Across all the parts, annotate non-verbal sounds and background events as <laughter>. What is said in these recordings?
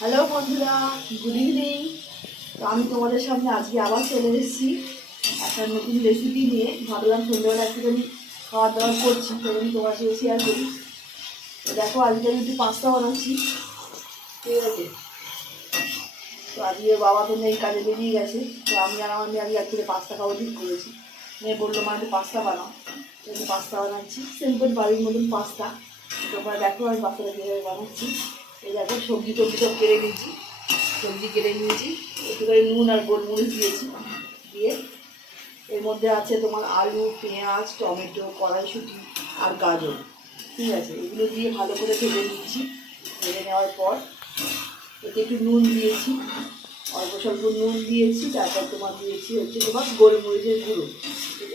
Hello বন্ধুরা good evening তো আমি তোমাদের সামনে আজকে আবার চলে এসেছি একটা নতুন রেসিপি নিয়ে। ভাবলাম সন্ধ্যাবেলা একটুখানি খাওয়া দাওয়া করছি তো আমি তোমার সাথে শেয়ার করি। তো দেখো, আজকে আমি একটু পাস্তা বানাচ্ছি। ঠিক আছে? তো আজকে বাবা তো নেই, কাজে বেরিয়ে গেছে। তো আমি আর আমার মেয়ে আজকে একটু পাস্তা খাওয়া ঠিক করেছি। মেয়ে বলল, মা, একটু পাস্তা বানাও। তো পাস্তা বানাচ্ছি। সিম্পল বাড়ির মতন পাস্তা তোমরা দেখো আমি কীভাবে বানাচ্ছি। এই দেখো, সবজি টবজি সব কেটে নিয়েছি। সবজি কেটে নিয়েছি। একটুখানি নুন আর গোলমরিচ দিয়েছি দিয়ে। এর মধ্যে আছে তোমার আলু, পেঁয়াজ, টমেটো, কড়াইশুঁটি আর গাজর। ঠিক আছে, এগুলো দিয়ে ভালো করে ভেজে নিচ্ছি। ভেজে নেওয়ার পর এতে একটু নুন দিয়েছি। অল্প স্বল্প নুন দিয়েছি, তারপর তোমার দিয়েছি হচ্ছে তোমার গোলমরিচের গুঁড়ো।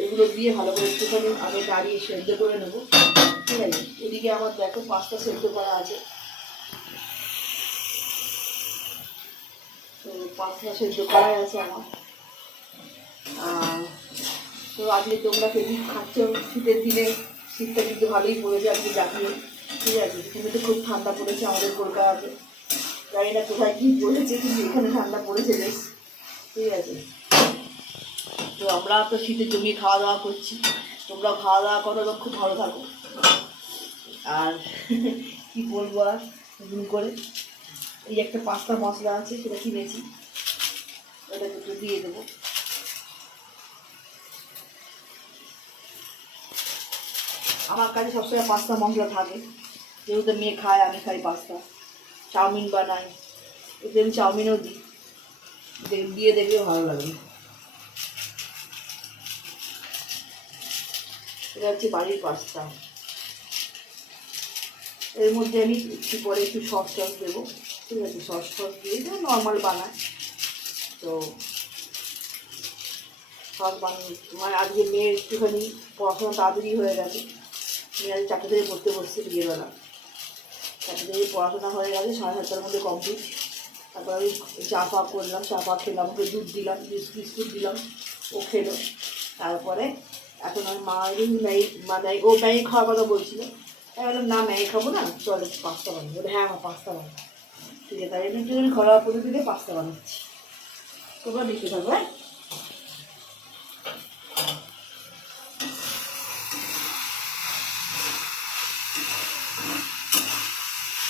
এগুলো দিয়ে ভালো করে একটুখানি আগে দাঁড়িয়ে সেদ্ধ করে নেব। ঠিক আছে, এদিকে আমার দেখো পাঁচটা সেদ্ধ করা আছে তো পাঁচটা সেদ্ধ করাই আছে আমার। তো আজকে তোমরা কেমন খাচ্ছ শীতের দিনে, শীতটা কিন্তু ভালোই পড়েছে আজকে জানিয়ে ঠিক আছে কিন্তু তো খুব ঠান্ডা পড়েছে আমাদের কলকাতাতে। জানি না কোথায় কী পড়েছে, কিন্তু এখানে ঠান্ডা পড়েছে বেশ। ঠিক আছে। তো আমরা তো শীতে জমিয়ে খাওয়া দাওয়া করছি। তোমরাও খাওয়া দাওয়া করো এবং খুব ভালো থাকো। আর <laughs> কি বলব আর, নতুন করে? এই একটা পাস্তা মশলা আছে, সেটা কিনেছি। ওটা একটু দিয়ে দেবো। আমার কাছে সবসময় পাস্তা মশলা থাকে। যেহেতু মেয়ে খায়, আমি খাই পাস্তা। চাউমিন বানাই। এতে আমি চাউমিনও দিই দিয়ে দেখলে ভালো লাগে। এটা হচ্ছে বাড়ির পাস্তা। এর মধ্যে আমি একটু পরে একটু সস টস দেবো। ঠিক আছে, সস টস দিয়ে নর্মাল বানায়। তো সব বানিয়ে মানে আজকে মেয়ের একটুখানি পড়াশোনা তাড়াতাড়ি হয়ে গেছে। মেয়ে আজ চারটে থেকে পড়তে বসছে বিকেলবেলা। চারটে থেকে পড়াশোনা হয়ে গেছে, সাড়ে সাতটার মধ্যে কমপ্লিট তারপর আমি চা ফা করলাম, চা ফা খেলাম, ওকে দুধ দিলাম, বিস্কুট দিলাম, ও খেলো। তারপরে এখন আমি মা ম্যাগি মা ম্যাগি, ও ম্যাগি খাওয়ার কথা বলছিল। আমি বললাম, না, ম্যাগি খাব না, চল একটু পাস্তা বানাবো হ্যাঁ আমার পাস্তা বানাবো ঠিক আছে, তাই জন্য একটুখানি ঘরোয়া পদ্ধতিতে পাস্তা বানাচ্ছি। দেখতে থাকো হ্যাঁ?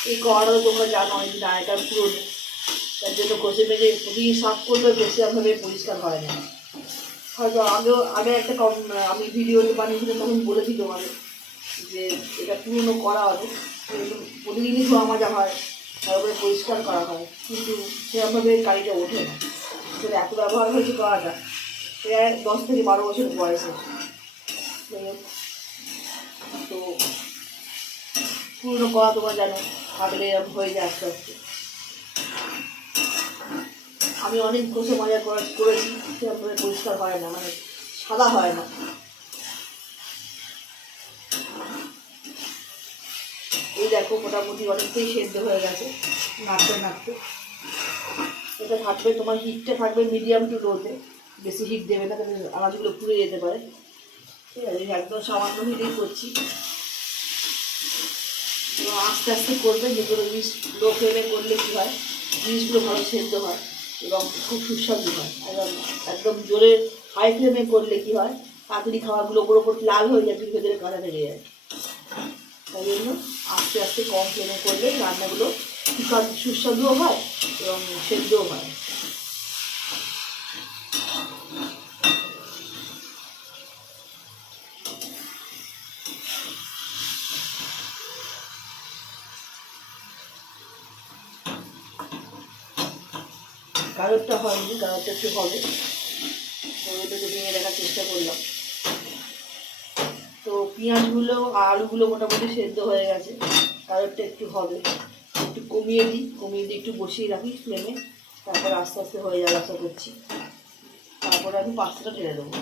এই কড়াটা তোমরা জানো অনেকদিন আগেকার পুরনো তার জন্য কষে মেজে প্রতিদিন সাফ করবে বেশিরভাবে পরিষ্কার হয় না হয়তো আগেও, আগে একটা কম, আমি ভিডিও বানিয়েছিলাম, তখন বলেছি তোমাকে যে এটা পুরনো করা হবে। প্রতিদিনই ধোয়া মাজা হয় তারপরে পরিষ্কার করা হয়। কিন্তু সেরকমভাবে গাড়িটা ওঠে না। সেটা এত ব্যবহার হয়েছে করাটা প্রায় দশ থেকে বারো বছর বয়সে। তো পুরনো করা তোমার জানো এরকম হয়ে যায় আস্তে আস্তে। আমি অনেক ঘষে মজা করা- করেছি সেরকমভাবে পরিষ্কার হয় না মানে সাদা হয় না। এই দেখো, মোটামুটি অনেকটাই সেদ্ধ হয়ে গেছে, নাড়তে নাড়তে। এটা থাকবে, তোমার হিটটা থাকবে মিডিয়াম টু লোতে বেশি হিট দেবে না, তাহলে আনাজগুলো পুড়ে যেতে পারে। ঠিক আছে একদম সামান্য হিটেই করছি। আস্তে আস্তে করবে, যেগুলো জিনিস লো ফ্লেমে করলে কী হয়, জিনিসগুলো ভালো সেদ্ধ হয় এবং খুব সুস্বাদু হয়। একদম একদম জোরে হাই ফ্লেমে করলে কী হয় তাড়াতাড়ি খাওয়াগুলো ওপর ওপর লাল হয়ে যায়, ভেতরে কাঁচা থেকে যায়। তাই জন্য আস্তে আস্তে কম ফ্লেমে করলে রান্নাগুলো সুস্বাদুও হয় এবং সেদ্ধও হয়। গাজরটা হয়নি, গাজরটা একটু হবে। তো ওটা ভেঙে দেখার চেষ্টা করলাম। তো পেঁয়াজগুলো, আলুগুলো মোটামুটি সেদ্ধ হয়ে গেছে। গাজরটা একটু হবে। কমিয়ে দিই কমিয়ে দিয়ে একটু বসিয়ে রাখি ফ্লেমে তারপর আস্তে আস্তে হয়ে যাবে আশা করছি। তারপরে আমি পাস্তাটা ঢেলে দেবো।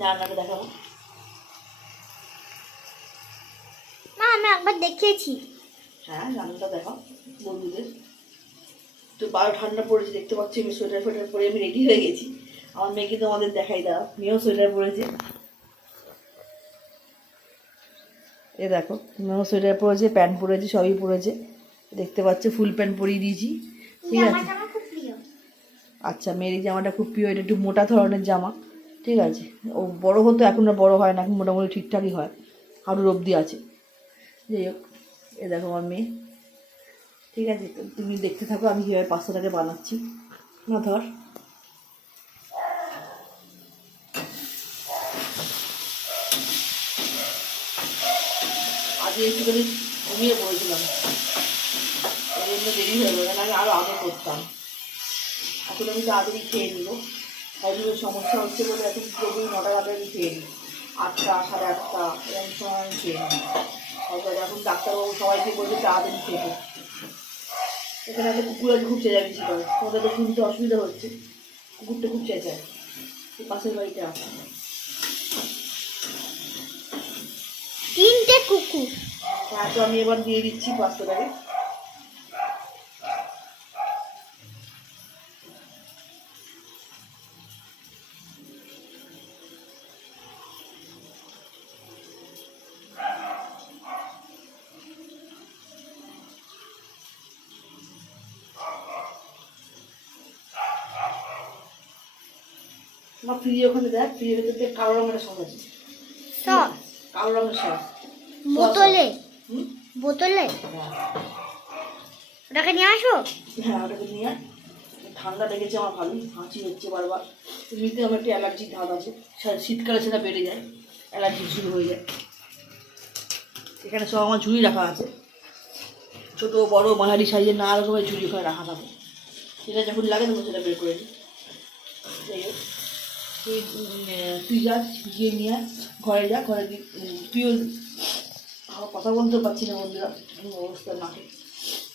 রান্নাটা দেখাবো। মা আমি একবার দেখেছি হ্যাঁ রান্নাটা দেখাও বন্ধুদের। তো বারো ঠান্ডা পড়েছে দেখতে পাচ্ছি আমি সোয়েটার ফোয়েটার পরে আমি রেডি হয়ে গেছি। আমার মেয়ে কিন্তু আমাদের দেখাই দাও মেয়েও সোয়েটার পরেছে। এ দেখো মেমো সোয়েটার পরেছে প্যান্ট পরেছে সবই পরেছে। দেখতে পাচ্ছ ফুল প্যান্ট পরিয়ে দিয়েছি। ঠিক আছে? আমার আচ্ছা মেয়ের এই জামাটা খুব প্রিয় এটা একটু মোটা ধরনের জামা। ঠিক আছে? ও বড় হতো এখন আর বড় হয় না এখন মোটামুটি ঠিকঠাকই হয়। হাঁটুর অবধি আছে। যাই হোক এ দেখো আমার মেয়ে। ঠিক আছে? তুমি দেখতে থাকো আমি কীভাবে পাস্তাটাকে বানাচ্ছি। না ধর। আজকে একটুখানি ঘুমিয়ে পড়েছিলাম। ওই জন্য দেরি হয়ে গেল আমি আরও আগে করতাম। এখন আমি তাড়াতাড়ি খেয়ে নিব। হজমের সমস্যা হচ্ছে বলে এখন পুরোপুরি নটা কাটারি খেয়ে নিই। আটটা, সাড়ে আটটা, এরকম সময় আমি খেয়ে নিই। তারপরে এখন ডাক্তারবাবু সবাইকে বলছে তাড়াতাড়ি খেতে এখানে একটা কুকুর আছে, খুব চেঁচামেচি করে। তোমাদের তো শুনতে অসুবিধা হচ্ছে। কুকুরটা খুব চেঁচায়। পাশের বাড়িতে আছে। তিনটে কুকুর? হ্যাঁ তো আমি এবার দিয়ে দিচ্ছি পাস্তাটাকে আমার ফ্রিজে ওখানে দেখ ফ্রিজের ভেতর কালো রঙের সস আছে। কালো রঙের সস বোতলে? বোতলে? হ্যাঁ। ওটাকে নিয়ে আসো। হ্যাঁ ওটাকে নিয়ে। ঠান্ডা লেগেছে আমার ভালোই হাঁচি হচ্ছে বারবার। এমনিতে আমার একটা অ্যালার্জির ধাপ আছে। শীতকালে সেটা বেড়ে যায় অ্যালার্জি শুরু হয়ে যায়। এখানে সব আমার ঝুড়ি রাখা আছে। ছোটো বড় মাঝারি সাইজের নানা রকমের ঝুড়ি ওখানে রাখা থাকে। সেটা যখন লাগে তখন সেটা বের করে দিই। যাই হোক তুই তুই যা গিয়ে নিয়ে ঘরে যা ঘরে তুইও কথা বলতে পারছি না বন্ধুরা এমন অবস্থা না।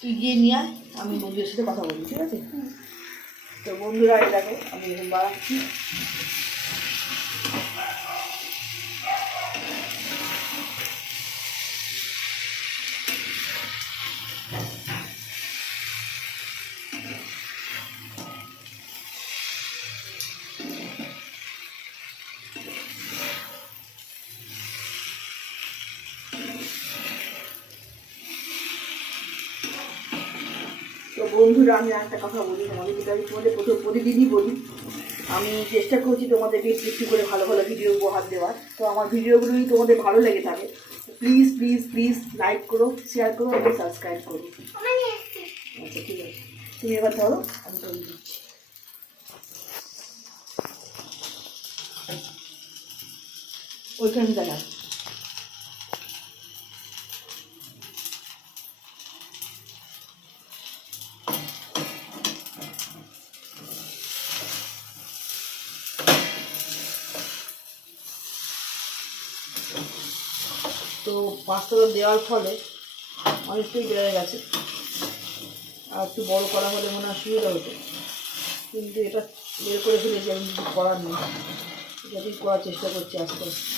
তুই গিয়ে নিয়ে আয় আমি বন্ধুদের সাথে কথা বলি ঠিক আছে? তো বন্ধুরা এটাকে আমি এখন বাড়াচ্ছি। বন্ধুরা, আমি একটা কথা বলি তোমাদের আমি তোমাদের প্রথম প্রতিদিনই বলি। আমি চেষ্টা করছি তোমাদেরকে একটু করে ভালো ভালো ভিডিও উপহার দেওয়ার। তো আমার ভিডিওগুলো যদি তোমাদের ভালো লেগে থাকে প্লিজ প্লিজ প্লিজ লাইক করো শেয়ার করো এবং সাবস্ক্রাইব করো। আচ্ছা ঠিক আছে। তুমি এবার ধরো, আমি তৈরি দিচ্ছি ওইখানে দেখা তো পাঁচতলা দেওয়ার ফলে অনেকটাই বেড়ে গেছে। আর একটু বড় করা হলে মনে হয় সুবিধা হতো। কিন্তু এটা বের করে ফেলেছি আমি কিছু করার নেই। এটাকেই করার চেষ্টা করছি আস্তে আস্তে।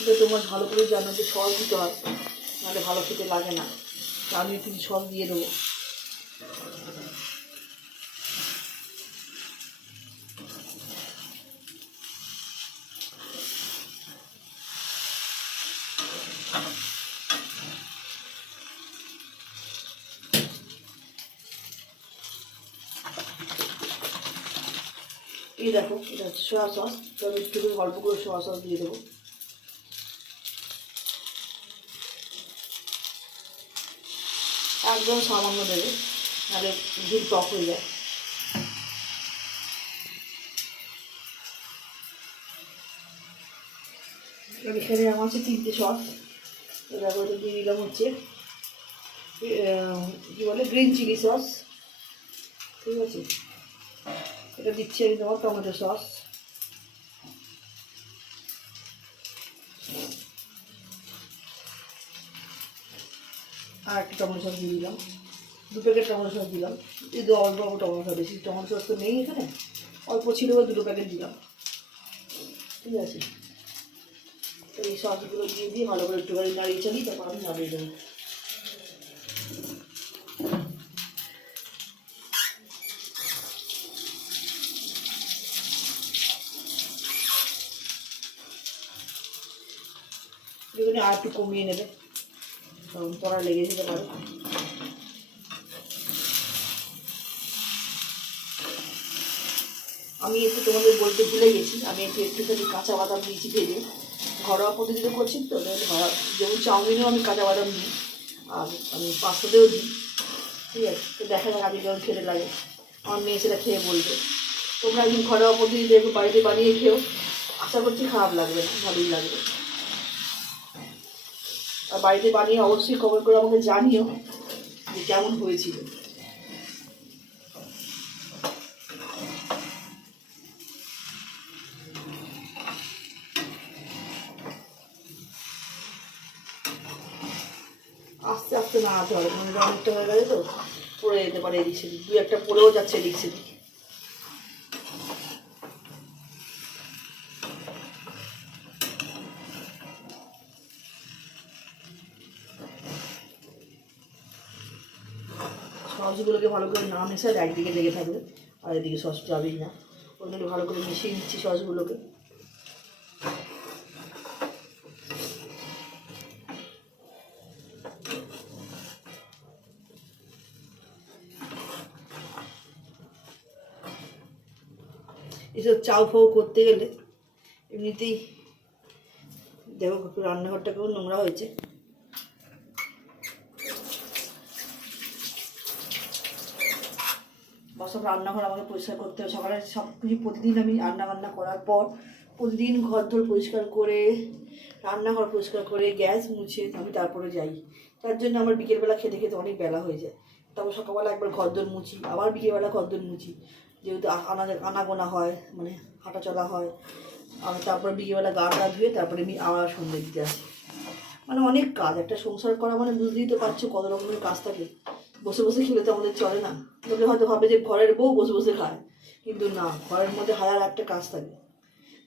পাঁচটা তোমার ভালো করে জানো যে সস দিতে হয়, নাহলে ভালো খেতে লাগে না। আমি একটু সস দিয়ে দেবো। এই দেখো, এটা সোয়া সস তো আমি একটু অল্প করে সোয়া সস দিয়ে দেবো। একদম সামান্য দেবে নাহলে দুধ টক হয়ে যায়। এখানে আমার হচ্ছে তিনটে সস এবার ওটা দিয়ে দিলাম হচ্ছে কী বলে গ্রিন চিলি সস ঠিক আছে? এটা দিচ্ছি আমি তোমার টমেটো সস টমেটো সস দিয়ে দিলাম। দু প্যাকেট টমেটো সস দিলাম। এই দু অল্প অল্প টমেটো বেশি টমেটো সস তো নেই এখানে। অল্প ছিল বলে দুটো প্যাকেট দিলাম। ঠিক আছে? এই সসগুলো দিয়ে দিয়ে ভালো করে একটুখানি নাড়িয়ে চালিয়ে তারপর আমি নামিয়ে দেবো আর একটু কমিয়ে নেবে। কারণ লেগে যেতে পারে। আমি একটু তোমাদের বলতে ভুলে গেছি, আমি একটু একটুখানি কাঁচা বাদাম দিয়েছি ভেজে। ঘরোয়া পদ্ধতিতে করছি, তো যেমন চাউমিনেও আমি কাঁচা বাদাম দিই, আর আমি পাস্তাতেও দিই, ঠিক আছে? তো দেখা যাক আমি কেমন খেতে লাগে। আমার মেয়ে সেটা খেয়ে বলবে। তোমরা একদিন ঘরোয়া পদ্ধতিতে বাড়িতে বানিয়ে খেও। আশা করছি খারাপ লাগবে না, ভালোই লাগবে। বাড়িতে বানিয়ে অবশ্যই কমেন্ট করে আমাকে জানিও যে কেমন হয়েছিল। আস্তে আস্তে নাড়াতে হবে মানে অনেকটা হয়ে গেছে তো পড়ে যেতে পারে এদিক সেদিক, দু একটা পড়েও যাচ্ছে এদিক সেদিক। করে না মেশায় একদিকে লেগে থাকবে আর এদিকে সস যাবেই না। জন্য ভালো করে মিশিয়ে নিচ্ছি সসগুলোকে। এসব চাউ ফাউ করতে গেলে এমনিতেই দেখো একটু রান্নাঘরটা কেউ নোংরা হয়েছে বা সব রান্নাঘর আমাকে পরিষ্কার করতে হবে সকালে সব কিছু প্রতিদিন আমি রান্না বান্না করার পর প্রতিদিন ঘর ধর পরিষ্কার করে, রান্নাঘর পরিষ্কার করে, গ্যাস মুছে আমি তারপরে যাই। তার জন্য আমার বিকেলবেলা খেতে খেতে অনেক বেলা হয়ে যায়। তারপর সকালবেলা একবার ঘর দোর মুছি, আবার বিকেলবেলা ঘর দোর মুছি। যেহেতু আনা আনাগোনা হয় মানে হাঁটা চলা হয়, আর তারপর বিকেলবেলা গা টা ধুয়ে তারপরে আমি আবার সন্ধ্যে দিতে আসি। মানে অনেক কাজ, একটা সংসার করা মানে বুঝতেই তো পারছ কত রকমের কাজ থাকে। বসে বসে খেলে তো আমাদের চলে না। লোকে হয়তো ভাবে যে ঘরের বউ বসে বসে খায়। কিন্তু না, ঘরের মধ্যে হাজার একটা কাজ থাকে।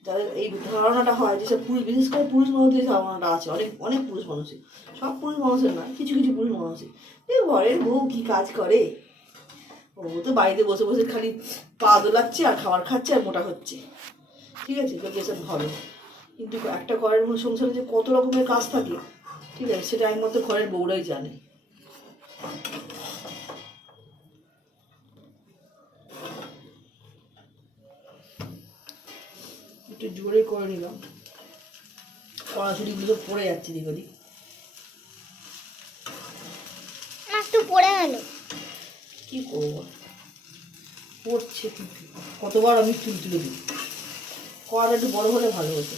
যাদের এই ধারণাটা হয় যেসব পুরুষ, বিশেষ করে পুরুষ মানুষদের ধারণাটা আছে। অনেক অনেক পুরুষ মানুষের সব পুরুষ মানুষের না, কিছু কিছু পুরুষ মানুষের এই ঘরের বউ কি কাজ করে? ও তো বাড়িতে বসে বসে খালি পা দোলাচ্ছে আর খাবার খাচ্ছে আর মোটা হচ্ছে। ঠিক আছে তো যেসব ভাবে। কিন্তু একটা ঘরের সংসারে যে কত রকমের কাজ থাকে, ঠিক আছে, সেটা একমাত্র ঘরের বউরাই জানে। একটু জোরে করে নিলাম। কড়াছুরিগুলো পড়ে যাচ্ছে আমার একটু পড়ে গেল। কী করব? পড়ছে কতবার আমি তুল তুলে দিই। কড়াটা একটু বড় হলে ভালো হতো।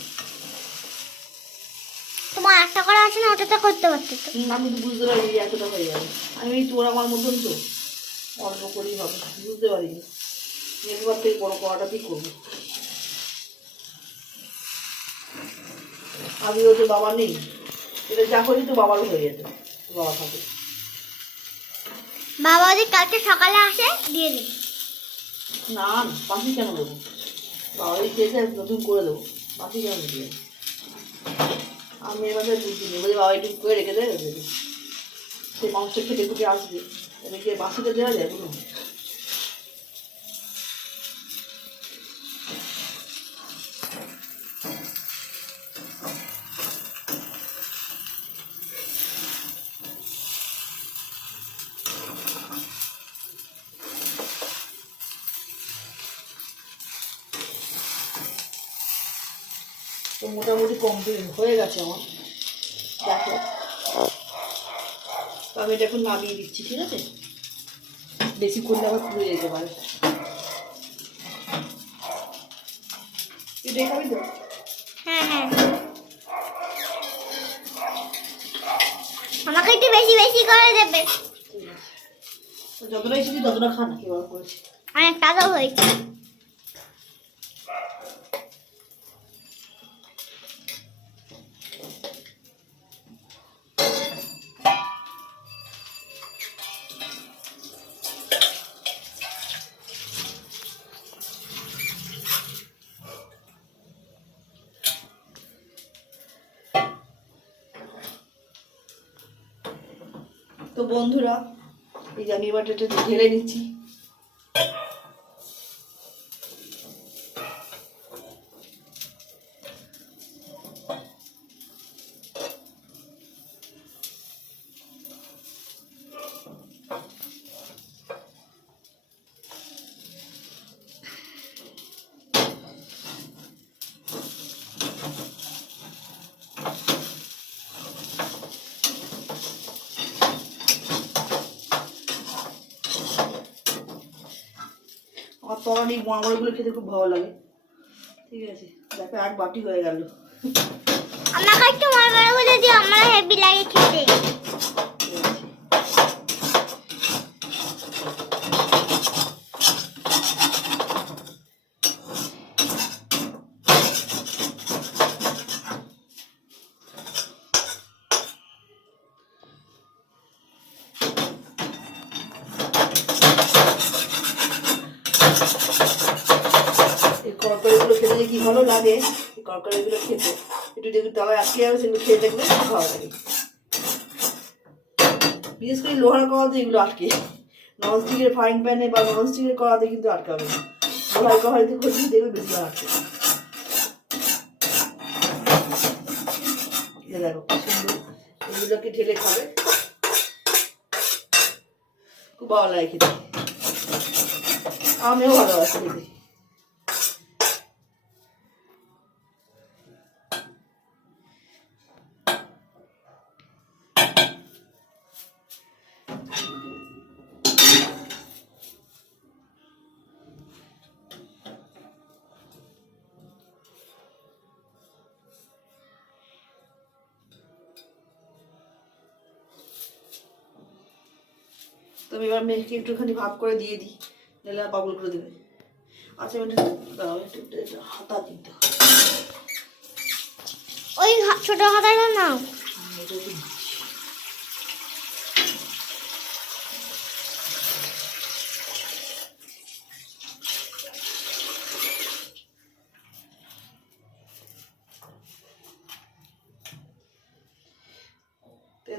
তোমার একটা করা আছে না ওটাতে করতে পারতো আমি তো বুঝতে পারিনি যে এতটা হয়ে যাবে। আমি এই তোর আমার মতন তো। অল্প করেই হবে বুঝতে পারিনি। একবার থেকে বড় কড়াটা দিয়ে করব? আমিও তো বাবা নেই। এটা যা করি তো বাবারও হয়ে যেত। বাবা থাকে। বাবা যদি কালকে সকালে আসে দিয়ে দিন না বাসি কেন দেবো? বাবা এই খেয়েছে নতুন করে দেবো। বাসি কেন দিয়ে? আমি এবার বুঝতে নেই বলে বাবা একটু করে রেখে দেয় সে মাংস খেতে খুঁটে আসবে। এদিকে বাসিটা দেওয়া যায় কোনো? মোটামুটি কমপ্লিট হয়ে গেছে আমার। দেখো। তো আমি এটা এখন নামিয়ে দিচ্ছি ঠিক আছে? বেশি করলে আবার পুড়ে যেতে পারে। তো? হ্যাঁ হ্যাঁ। আমাকে একটু বেশি বেশি করে দেবে। যতটা এসেছি ততটা খা না কেউ করেছি। অনেক টাকাও হয়েছে। তো বন্ধুরা এই যে আমি এবার ঢেলে নিচ্ছি। আমার তরকারি মামড়গুলো খেতে খুব ভালো লাগে। ঠিক আছে, দেখো এক বাটি হয়ে গেল। আমাকে একটু মরমর করে দিও আমার হেভি লাগে খেতে ঠিক আছে। এই করকরেগুলো খেতে যে কি ভালো লাগে এই করকরেগুলো খেতে। একটু যেগুলো তাওয়ায় আটকে যাবে, সেগুলো খেয়ে দেখবে খুব ভালো লাগে। বিশেষ করে লোহার কড়াতে এগুলো আটকে। ননস্টিকের ফ্রাইং প্যানে বা ননস্টিকের কড়াতে কিন্তু আটকাবে না। লোহার কড়াইতে খুঁজছি দেখবে বেশি আটকে। দেখো এগুলোকে ঢেলে খাবে। খুব ভালো লাগে খেতে। আমিও ভালোবাসি খেতে। তো আমি এবার মেয়েকে একটুখানি ভাগ করে দিয়ে দিই নাহলে পাগল করে দেবে। আচ্ছা আমি দাঁড়াও, একটু হাতা দিতে ওই ছোট হাতাটা নাও।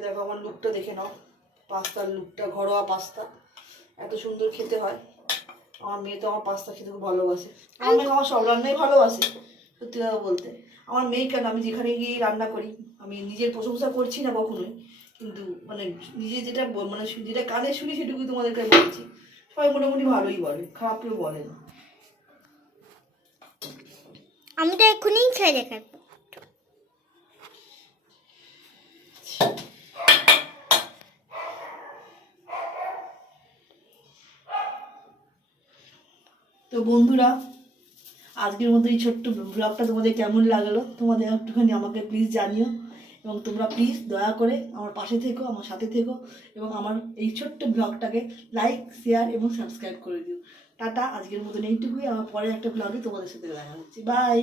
দেখো আমার লুকটা দেখে নাও। পাস্তার লুকটা ঘরোয়া পাস্তা। এত সুন্দর খেতে হয়। আমার মেয়ে তো আমার পাস্তা খেতে খুব ভালোবাসে। আমার মেয়ে আমার সব রান্নাই ভালোবাসে, সত্যি কথা বলতে। আমার মেয়ে কেন, আমি যেখানে গিয়ে রান্না করি, আমি নিজের প্রশংসা করছি না কখনোই, কিন্তু মানে নিজে যেটা মানে যেটা কানে শুনি সেটুকুই তোমাদেরকে বলছি। সবাই মোটামুটি ভালোই বলে, খারাপ কেউ বলে না। আমি তো এক্ষুনি খেয়ে দেখাবো তো বন্ধুরা, আজকের মতো এই ছোট্ট ব্লগটা তোমাদের কেমন লাগল? তোমাদের একটুখানি আমাকে প্লিজ জানিও এবং তোমরা প্লিজ দয়া করে আমার পাশে থেকো, আমার সাথে থেকো এবং আমার এই ছোট্ট ব্লগটাকে লাইক শেয়ার এবং সাবস্ক্রাইব করে দিও। টাটা, আজকের মতন এইটুকুই। আমার পরে একটা ব্লগে তোমাদের সাথে দেখা হচ্ছে। বাই